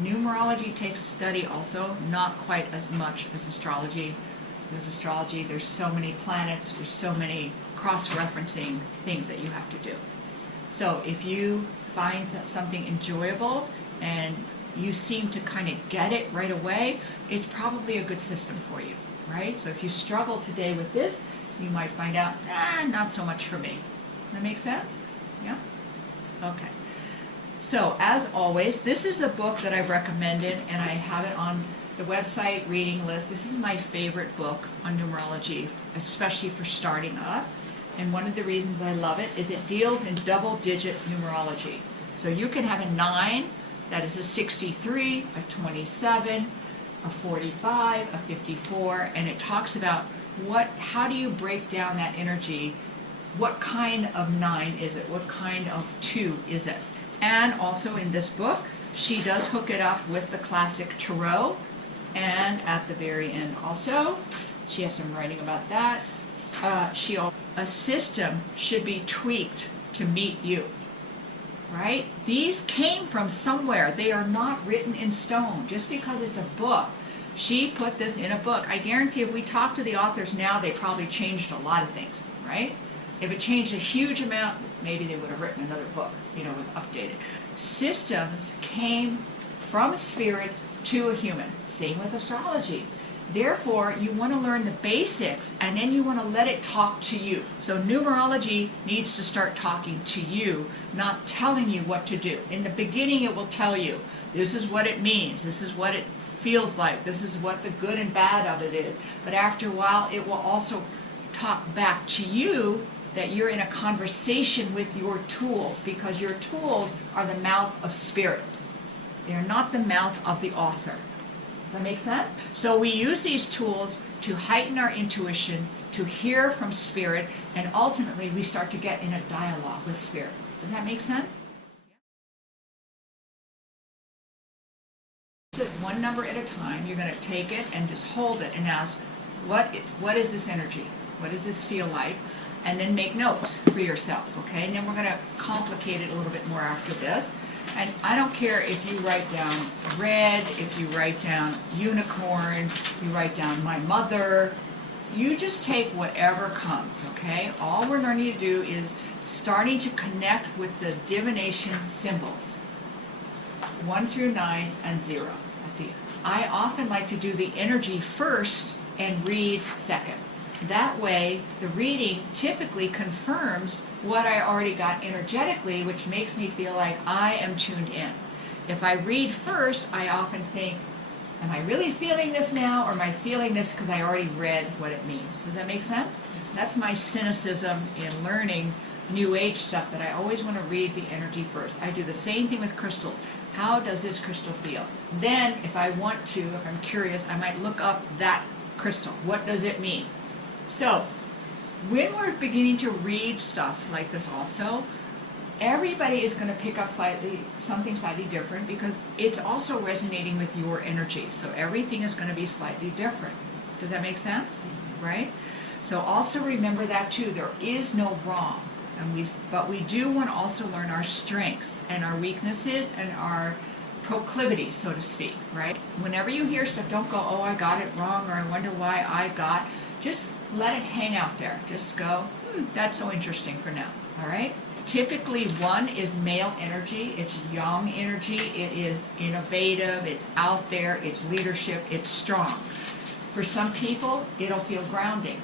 Numerology takes study also, not quite as much as astrology. Because astrology, there's so many planets, there's so many cross-referencing things that you have to do. So if you find that something enjoyable and you seem to kind of get it right away, it's probably a good system for you, right? So if you struggle today with this, you might find out, not so much for me. That make sense? Yeah? Okay. So as always, this is a book that I've recommended, and I have it on the website reading list. This is my favorite book on numerology, especially for starting up. And one of the reasons I love it is it deals in double-digit numerology. So you can have a 9, that is a 63, a 27, a 45, a 54, and it talks about how do you break down that energy? What kind of 9 is it? What kind of 2 is it? And also in this book, she does hook it up with the classic tarot. And at the very end also, she has some writing about that. A system should be tweaked to meet you, right? These came from somewhere. They are not written in stone. Just because it's a book, she put this in a book. I guarantee if we talk to the authors now, they probably changed a lot of things, right? If it changed a huge amount, maybe they would have written another book, with updated. Systems came from a spirit to a human. Same with astrology. Therefore, you want to learn the basics, and then you want to let it talk to you. So numerology needs to start talking to you, not telling you what to do. In the beginning, it will tell you, this is what it means, this is what it feels like, this is what the good and bad of it is. But after a while, it will also talk back to you that you're in a conversation with your tools, because your tools are the mouth of spirit. They're not the mouth of the author. Does that make sense? So we use these tools to heighten our intuition, to hear from spirit, and ultimately we start to get in a dialogue with spirit. Does that make sense? One number at a time, you're going to take it and just hold it and ask, what is this energy? What does this feel like? And then make notes for yourself, okay? And then we're going to complicate it a little bit more after this. And I don't care if you write down red, if you write down unicorn, you write down my mother. You just take whatever comes, okay? All we're learning to do is starting to connect with the divination symbols. 1 through 9 and 0 at the end. I often like to do the energy first and read second. That way, the reading typically confirms what I already got energetically, which makes me feel like I am tuned in. If I read first, I often think, am I really feeling this now, or am I feeling this because I already read what it means? Does that make sense? That's my cynicism in learning New Age stuff, that I always want to read the energy first. I do the same thing with crystals. How does this crystal feel? Then, if I want to, if I'm curious, I might look up that crystal. What does it mean? So, when we're beginning to read stuff like this also, everybody is going to pick up something slightly different, because it's also resonating with your energy. So everything is going to be slightly different. Does that make sense? Right? So also remember that too. There is no wrong. But we do want to also learn our strengths and our weaknesses and our proclivities, so to speak, right? Whenever you hear stuff, don't go, oh, I got it wrong, or I wonder why I got. Just let it hang out there. Just go, that's so interesting for now, all right? Typically, 1 is male energy. It's yang energy. It is innovative. It's out there. It's leadership. It's strong. For some people, it'll feel grounding.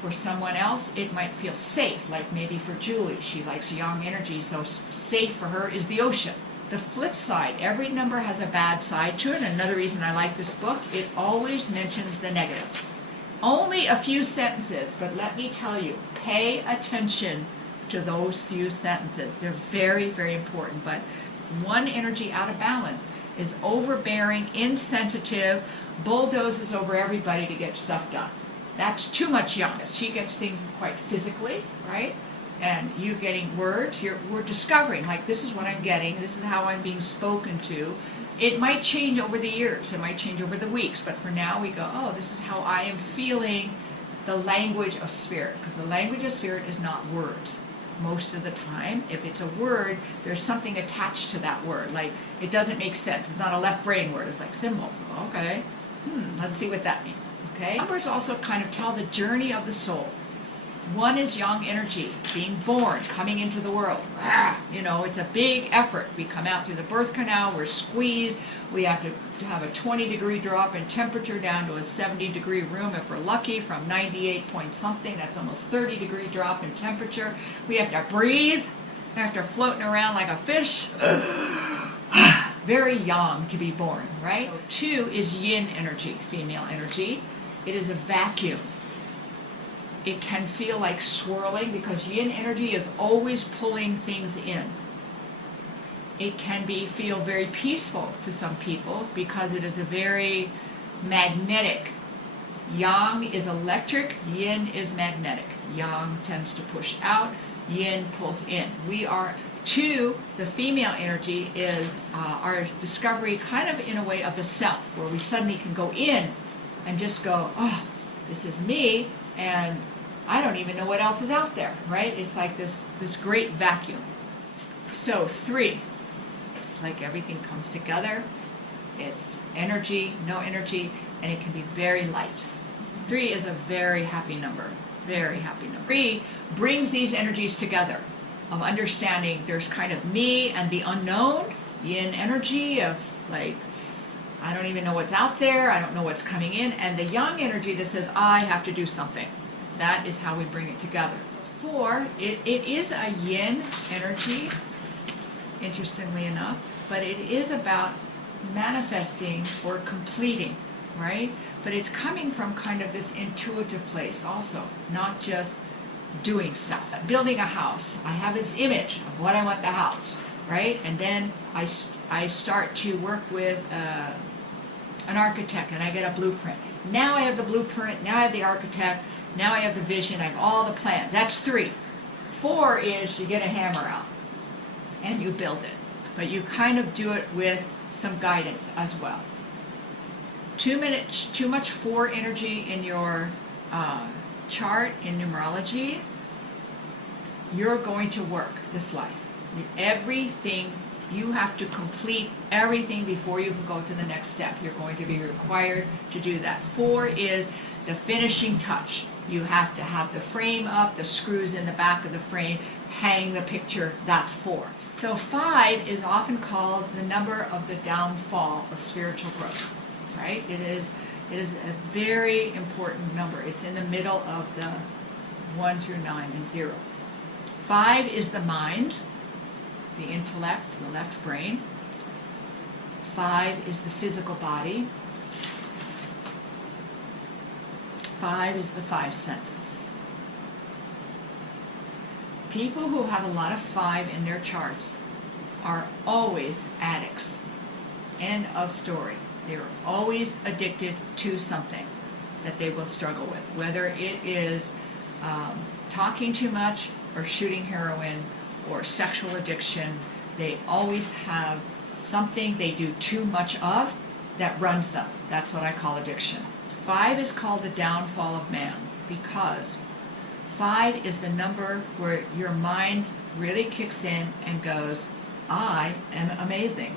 For someone else, it might feel safe, like maybe for Julie. She likes yang energy, so safe for her is the ocean. The flip side, every number has a bad side to it. Another reason I like this book, it always mentions the negative. Only a few sentences, but let me tell you, pay attention to those few sentences. They're very, very important. But 1 energy out of balance is overbearing, insensitive, bulldozes over everybody to get stuff done. That's too much yang. She gets things quite physically, right? And you getting words, we're discovering, like, this is what I'm getting, this is how I'm being spoken to. It might change over the years, it might change over the weeks, but for now we go, oh, this is how I am feeling the language of spirit, because the language of spirit is not words. most of the time. If it's a word, there's something attached to that word. Like, it doesn't make sense. It's not a left brain word. It's like symbols. Okay. Let's see what that means. Okay. Numbers also kind of tell the journey of the soul. 1 is yang energy, being born, coming into the world. You know, it's a big effort. We come out through the birth canal, we're squeezed, we have to have a 20-degree drop in temperature down to a 70-degree room if we're lucky, from 98 point something, that's almost 30-degree drop in temperature. We have to breathe, after floating around like a fish. Very yang to be born, right? 2 is yin energy, female energy. It is a vacuum. It can feel like swirling because yin energy is always pulling things in. It can feel very peaceful to some people because it is a very magnetic. Yang is electric, yin is magnetic. Yang tends to push out, yin pulls in. We are 2, the female energy is our discovery kind of in a way of the self, where we suddenly can go in and just go, oh, this is me, and I don't even know what else is out there, right? It's like this great vacuum. So 3, it's like everything comes together. It's energy, no energy, and it can be very light. 3 is a very happy number, very happy number. 3 brings these energies together of understanding there's kind of me and the unknown, yin energy of like, I don't even know what's out there, I don't know what's coming in, and the yang energy that says, I have to do something. That is how we bring it together. 4, it is a yin energy, interestingly enough, but it is about manifesting or completing, right? But it's coming from kind of this intuitive place also, not just doing stuff. Building a house, I have this image of what I want the house, right? And then I start to work with an architect and I get a blueprint. Now I have the blueprint, now I have the architect, now I have the vision, I have all the plans. That's 3. 4 is you get a hammer out and you build it. But you kind of do it with some guidance as well. Too much 4 energy in your chart in numerology, you're going to work this life. Everything, you have to complete everything before you can go to the next step. You're going to be required to do that. 4 is the finishing touch. You have to have the frame up, the screws in the back of the frame, hang the picture, that's 4. So 5 is often called the number of the downfall of spiritual growth, right? It is a very important number. It's in the middle of the 1 through 9 and 0. 5 is the mind, the intellect, the left brain. 5 is the physical body. 5 is the 5 senses. People who have a lot of 5 in their charts are always addicts. End of story. They're always addicted to something that they will struggle with, whether it is talking too much or shooting heroin or sexual addiction. They always have something they do too much of that runs them. That's what I call addiction. 5 is called the downfall of man because 5 is the number where your mind really kicks in and goes, I am amazing.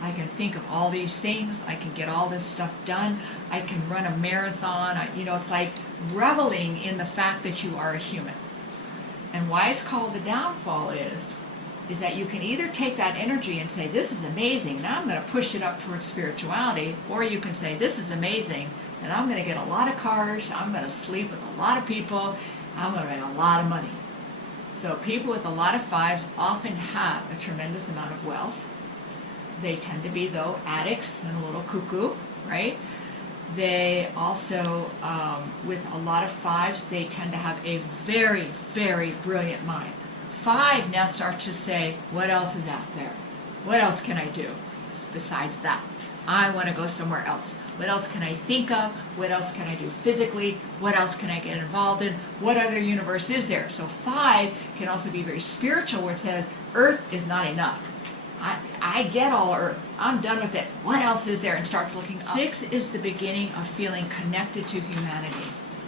I can think of all these things. I can get all this stuff done. I can run a marathon. It's like reveling in the fact that you are a human. And why it's called the downfall is that you can either take that energy and say, this is amazing, now I'm going to push it up towards spirituality, or you can say, this is amazing, and I'm going to get a lot of cars, I'm going to sleep with a lot of people, I'm going to make a lot of money. So people with a lot of 5s often have a tremendous amount of wealth. They tend to be, though, addicts and a little cuckoo, right? They also, with a lot of 5s, they tend to have a very, very brilliant mind. 5 now starts to say, what else is out there? What else can I do besides that? I want to go somewhere else. What else can I think of? What else can I do physically? What else can I get involved in? What other universe is there? So 5 can also be very spiritual, where it says, Earth is not enough. I get all Earth. I'm done with it. What else is there? And starts looking up. 6 is the beginning of feeling connected to humanity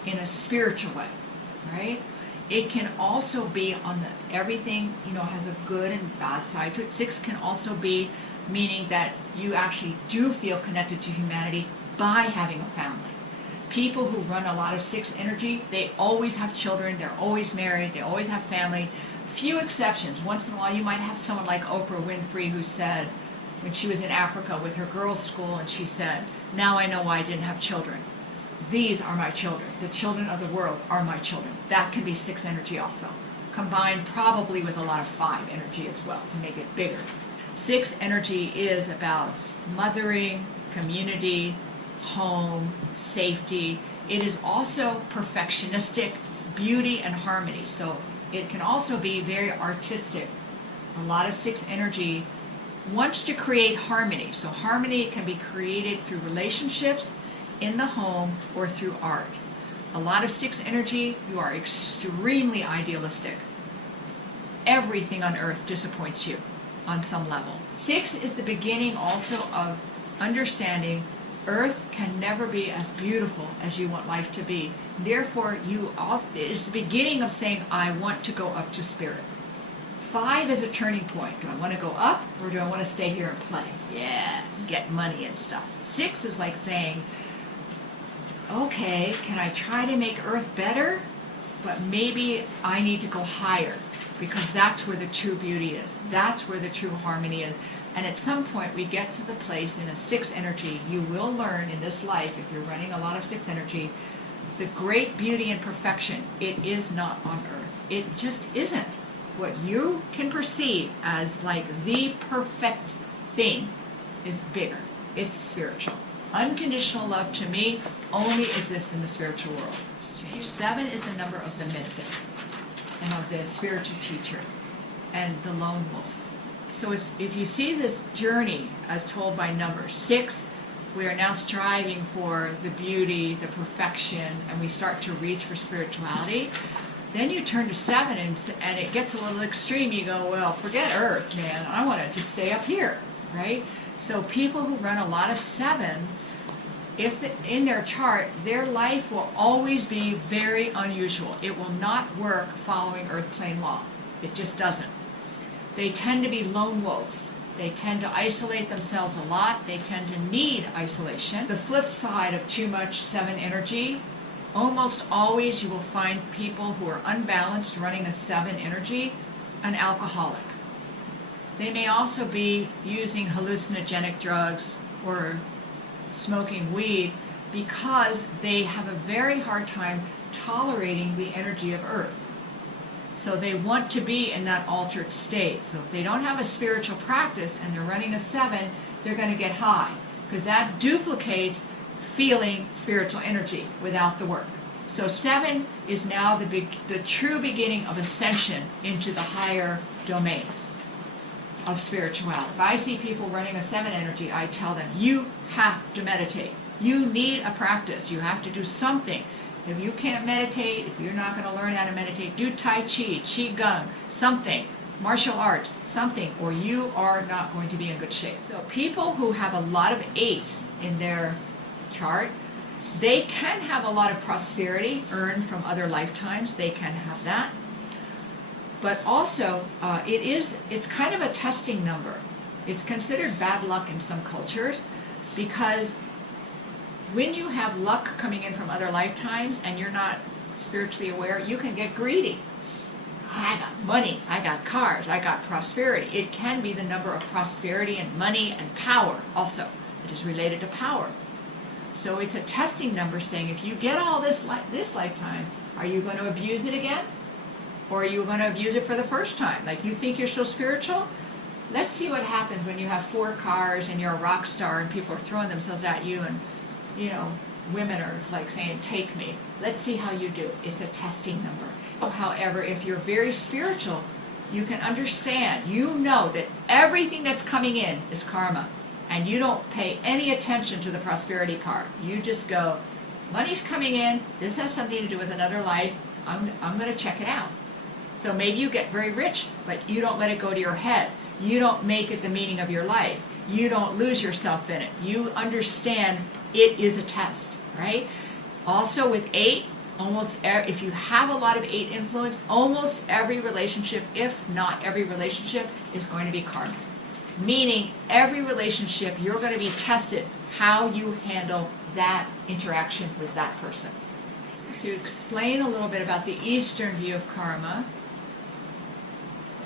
in a spiritual way, right? It can also be on the, everything, has a good and bad side to it. 6 can also be meaning that you actually do feel connected to humanity by having a family. People who run a lot of 6 energy, they always have children, they're always married, they always have family. Few exceptions. Once in a while you might have someone like Oprah Winfrey who said, when she was in Africa with her girls' school, and she said, "Now I know why I didn't have children. These are my children. The children of the world are my children." That can be 6 energy also, combined probably with a lot of 5 energy as well to make it bigger. 6 energy is about mothering, community, home, safety. It is also perfectionistic, beauty and harmony. So it can also be very artistic. A lot of 6 energy wants to create harmony. So harmony can be created through relationships, in the home, or through art. A lot of 6 energy, you are extremely idealistic. Everything on earth disappoints you on some level. 6 is the beginning also of understanding earth can never be as beautiful as you want life to be. Therefore, it is the beginning of saying, I want to go up to spirit. 5 is a turning point. Do I want to go up, or do I want to stay here and play? Yeah, get money and stuff. 6 is like saying, okay, can I try to make earth better? But maybe I need to go higher, because that's where the true beauty is. That's where the true harmony is. And at some point we get to the place in a 6 energy, you will learn in this life, if you're running a lot of 6 energy, the great beauty and perfection, it is not on earth. It just isn't. What you can perceive as like the perfect thing is bigger. It's spiritual. Unconditional love to me only exists in the spiritual world. 7 is the number of the mystic and of the spiritual teacher and the lone wolf. So if you see this journey as told by numbers, 6, we are now striving for the beauty, the perfection, and we start to reach for spirituality. Then you turn to 7 and it gets a little extreme. You go, well, forget earth, man. I want to just stay up here, right? So people who run a lot of 7, in their chart, their life will always be very unusual. It will not work following earth plane law. It just doesn't. They tend to be lone wolves. They tend to isolate themselves a lot. They tend to need isolation. The flip side of too much 7 energy, almost always you will find people who are unbalanced running a 7 energy, an alcoholic. They may also be using hallucinogenic drugs or smoking weed because they have a very hard time tolerating the energy of earth. So they want to be in that altered state. So if they don't have a spiritual practice and they're running a 7, they're going to get high, because that duplicates feeling spiritual energy without the work. So 7 is now the true beginning of ascension into the higher domains of spirituality. If I see people running a 7 energy, I tell them, you have to meditate. You need a practice. You have to do something. If you can't meditate, if you're not going to learn how to meditate, do Tai Chi, Qigong, something, martial arts, something, or you are not going to be in good shape. So people who have a lot of 8 in their chart, they can have a lot of prosperity earned from other lifetimes. They can have that. But also, it's kind of a testing number. It's considered bad luck in some cultures, because when you have luck coming in from other lifetimes and you're not spiritually aware, you can get greedy. I got money, I got cars, I got prosperity. It can be the number of prosperity and money and power also. It is related to power. So it's a testing number saying, if you get all this lifetime, are you going to abuse it again? Or are you going to abuse it for the first time? Like, you think you're so spiritual? Let's see what happens when you have 4 cars and you're a rock star and people are throwing themselves at you, and women are like saying, take me. Let's see how you do. It's a testing number. However, if you're very spiritual, you can understand, you know that everything that's coming in is karma, and you don't pay any attention to the prosperity card. You just go, money's coming in, this has something to do with another life, I'm going to check it out. So maybe you get very rich, but you don't let it go to your head. You don't make it the meaning of your life. You don't lose yourself in it. You understand it is a test, right? Also with 8, if you have a lot of 8 influence, almost every relationship, if not every relationship, is going to be karmic. Meaning every relationship you're going to be tested how you handle that interaction with that person. To explain a little bit about the Eastern view of karma,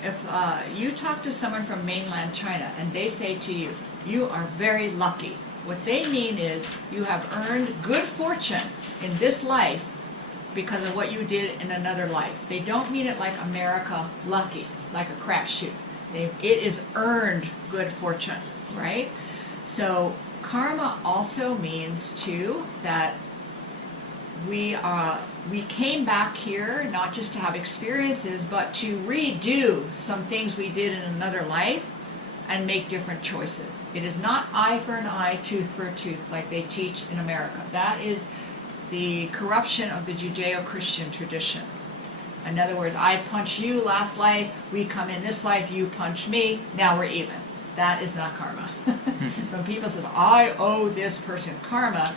if you talk to someone from mainland China and they say to you, you are very lucky, what they mean is you have earned good fortune in this life because of what you did in another life. They don't mean it like America lucky, like a crapshoot. It is earned good fortune, right? So karma also means too that we came back here not just to have experiences, but to redo some things we did in another life and make different choices. It is not eye for an eye, tooth for a tooth like they teach in America. That is the corruption of the Judeo-Christian tradition. In other words, I punched you last life, we come in this life, you punched me, now we're even. That is not karma. When people say, I owe this person karma,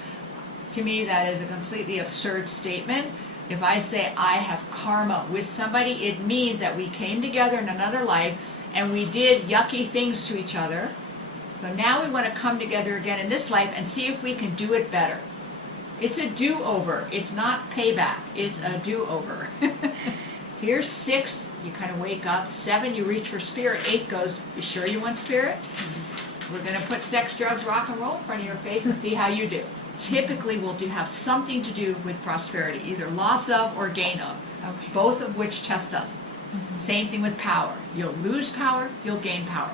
to me that is a completely absurd statement. If I say I have karma with somebody, it means that we came together in another life and we did yucky things to each other. So now we want to come together again in this life and see if we can do it better. It's a do-over. It's not payback. It's a do-over. Here's 6, you kind of wake up. 7, you reach for spirit. 8 goes, you sure you want spirit? We're going to put sex, drugs, rock and roll in front of your face and see how you do. Typically will have something to do with prosperity, either loss of or gain of, okay. Both of which test us. Same thing with power. You'll lose power, you'll gain power.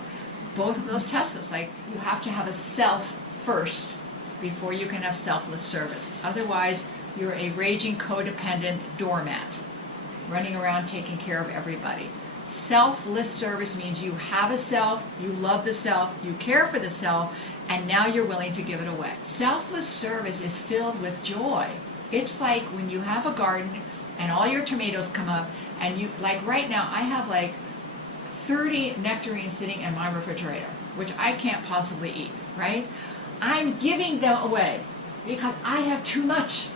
Both of those test us. Like, you have to have a self first before you can have selfless service. Otherwise, you're a raging codependent doormat, running around taking care of everybody. Selfless service means you have a self, you love the self, you care for the self, and now you're willing to give it away. Selfless service is filled with joy. It's like when you have a garden and all your tomatoes come up, and you, like right now, I have like 30 nectarines sitting in my refrigerator, which I can't possibly eat, right? I'm giving them away because I have too much.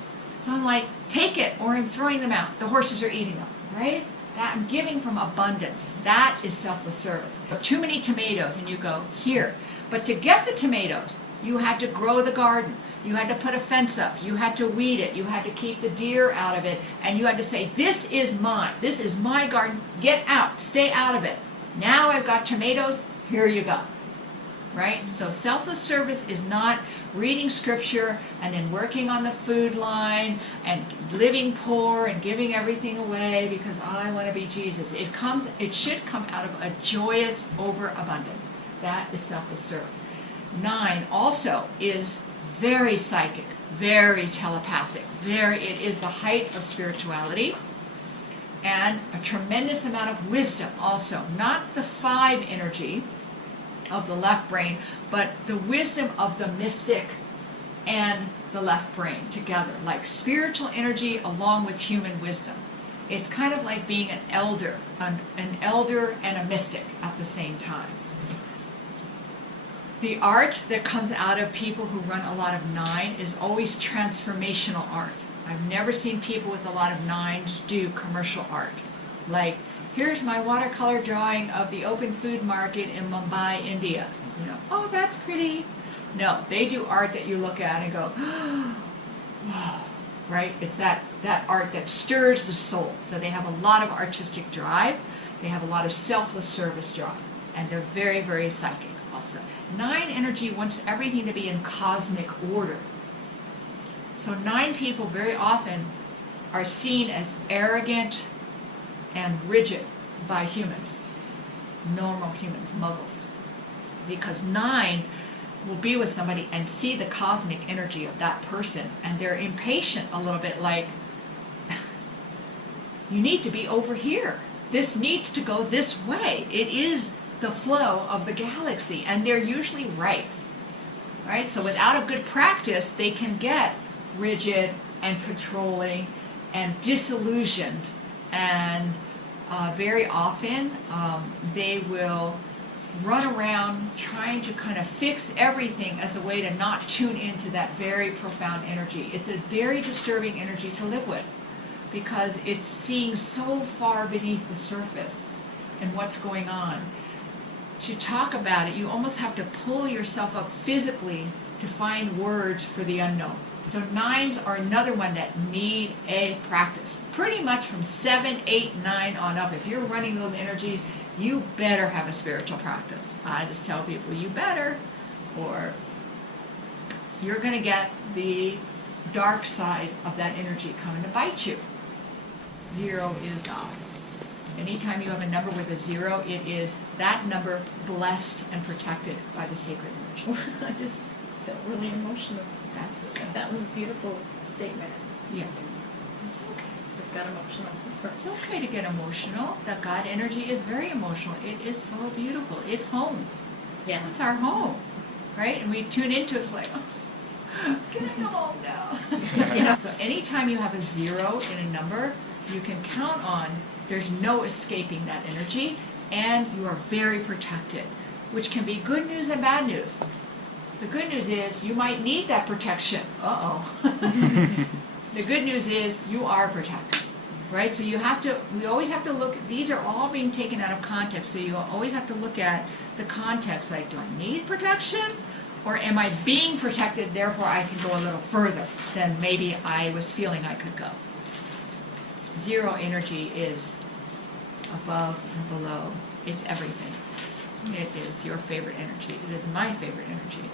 So I'm like, take it, or I'm throwing them out. The horses are eating them, right? That I'm giving from abundance. That is selfless service. Too many tomatoes, and you go, here. But to get the tomatoes, you had to grow the garden. You had to put a fence up. You had to weed it. You had to keep the deer out of it. And you had to say, this is mine. This is my garden. Get out. Stay out of it. Now I've got tomatoes. Here you go. Right? So selfless service is not reading scripture and then working on the food line and living poor and giving everything away because I want to be Jesus. It should come out of a joyous overabundance. That is selfless service. 9 also is very psychic, very telepathic. It is the height of spirituality and a tremendous amount of wisdom also. Not the 5 energy of the left brain, but the wisdom of the mystic and the left brain together, like spiritual energy along with human wisdom. It's kind of like being an elder and a mystic at the same time. The art that comes out of people who run a lot of 9 is always transformational art. I've never seen people with a lot of 9s do commercial art. Like, here's my watercolor drawing of the open food market in Mumbai, India. You know, oh, that's pretty. No, they do art that you look at and go, wow, right? It's that art that stirs the soul. So they have a lot of artistic drive. They have a lot of selfless service drive. And they're very, very psychic also. 9 energy wants everything to be in cosmic order. So 9 people very often are seen as arrogant and rigid by humans, normal humans, muggles. Because 9 will be with somebody and see the cosmic energy of that person, and they're impatient a little bit, like, you need to be over here. This needs to go this way. It is the flow of the galaxy, and they're usually right. Right? So without a good practice, they can get rigid and controlling and disillusioned, and very often they will run around trying to kind of fix everything as a way to not tune into that very profound energy. It's a very disturbing energy to live with. because it's seeing so far beneath the surface and what's going on. To talk about it, you almost have to pull yourself up physically to find words for the unknown. So 9s are another one that need a practice. Pretty much from 7, 8, 9 on up. If you're running those energies, you better have a spiritual practice. I just tell people, you better, or you're going to get the dark side of that energy coming to bite you. 0 is God. Anytime you have a number with a 0, it is that number blessed and protected by the sacred energy. I just felt really emotional. That's good. That was a beautiful statement. Yeah. It's okay. Just got emotional. It's okay to get emotional. The God energy is very emotional. It is so beautiful. It's home. Yeah. It's our home, right? And we tune into it like, oh, can I go home now? Yeah. So anytime you have a 0 in a number, you can count on there's no escaping that energy, and you are very protected, which can be good news and bad news. The good news is you might need that protection. The good news is you are protected, right? So we always have to look, these are all being taken out of context, so you always have to look at the context, like, do I need protection? Or am I being protected, therefore I can go a little further than maybe I was feeling I could go. 0 energy is above and below. It's everything. It is your favorite energy. It is my favorite energy.